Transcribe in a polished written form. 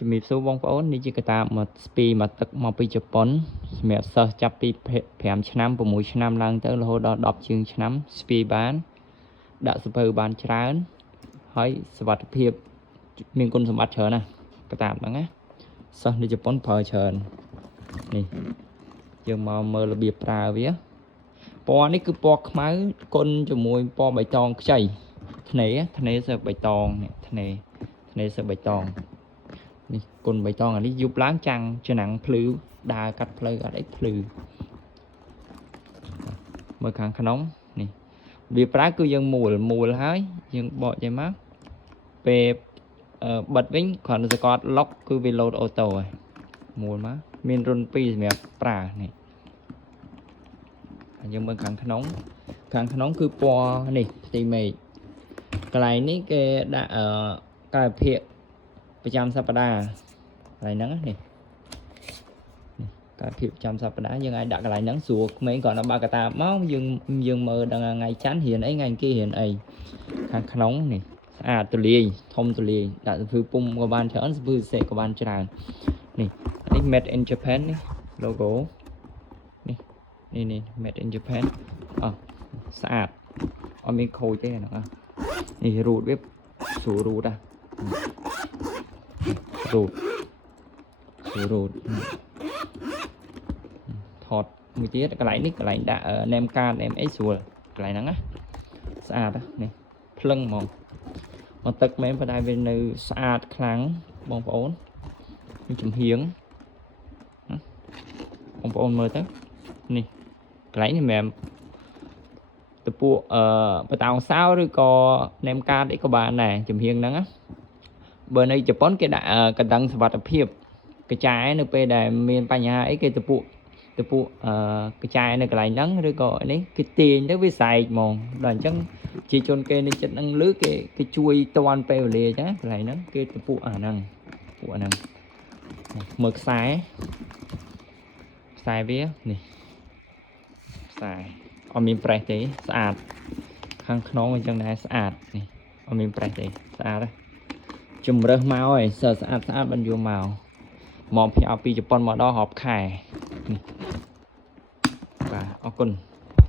ជំរាបសួរបងប្អូននេះជាកតាមកស្ពីមកទឹកមកពីជប៉ុនសម្រាប់សិស្សចាប់ពី5ឆ្នាំ6ឆ្នាំឡើងទៅរហូតដល់10ជាងឆ្នាំស្ពីបានដាក់សភៅបានច្រើនហើយសុវត្ថិភាពមានគុណសម្បត្តិច្រើនណាស់កតាហ្នឹងណាសិស្សនៅជប៉ុនប្រើច្រើននេះយើងមកមើលរបៀបប្រើវាពណ៌នេះគឺពណ៌ខ្មៅគុណជាមួយពណ៌បៃតងខ្ចីធ្នេសើបៃតងធ្នេសើបៃតងនេះគុណបៃតងអានេះយប់ឡើងចាំងឆ្នាំងភ្លឺដើរកាត់ផ្លូវអត់អីភ្លឺមើលខាងក្នុងនេះវាប្រើគឺយើងមូលហើយយើងបកចេញមកពេលបិទវិញគ្រាន់តែសកត់ឡុកគឺវាលោតអូតូហើយមូលមកមានរុន2សម្រាប់ប្រើនេះយើងមើលខាងក្នុងគឺពណ៌នេះផ្ទៃមេឃកន្លែងនេះគេដាក់កាយភាគប្រចាំសប្តាហ៍កន្លែងហ្នឹងនេះកាយភាគប្រចាំសប្តាហ៍យើងអាចដាក់កន្លែងហ្នឹងស្រួលក្មេងគាត់ដល់បើកតាមកយើងមើលដល់ថ្ងៃច័ន្ទរៀនអីថ្ងៃអង្គាររៀនអីខាងក្នុងនេះស្អាតទូលាយធំទូលាយដាក់សភៅពុំក៏បានច្រើនសភៅសេក៏បានច្រើននេះ made in Japan នេះ logo នេះ made in Japan ស្អាតអត់មានខូចទេហ្នឹងនេះរូតវាស្រួលរូតរូតថតមួយទៀតកន្លែងនេះកន្លែងដាក់ណែមកាតណែមអីស្រួលកន្លែងហ្នឹងណាស្អាតនេះភ្លឹងហ្មងមកទឹកមែនប៉ុន្តែវានៅស្អាតខ្លាំងបងប្អូននេះចំហៀងបងប្អូនមើលទៅនេះកន្លែងនេះមែនតពួកបតោងសោឬក៏ណែមកាតអីក៏បានដែរចំហៀងហ្នឹងណាបើនៅជប៉ុនគេដាក់កណ្ដឹងសុវត្ថិភាពកញ្ចែនៅពេលដែលមានបញ្ហាអីគេតពួកកញ្ចែនៅកន្លែងហ្នឹងឬក៏នេះគេទាញទៅវាសែកហ្មងដល់អញ្ចឹងជាជនគេនៅចិត្តហ្នឹងលឺគេជួយតាន់ពេលវេលាអញ្ចឹងកន្លែងហ្នឹងគេតពួកអាហ្នឹងមើលខ្សែវានេះខ្សែអត់មានប្រេះទេស្អាតខាងក្នុងអញ្ចឹងដែរស្អាតនេះអត់មានប្រេះទេស្អាតទេជំរើសមកហើយស្អាតបានយកមកផ្ញើពីជប៉ុនមកដល់រាប់ខែនេះបាទអរគុណ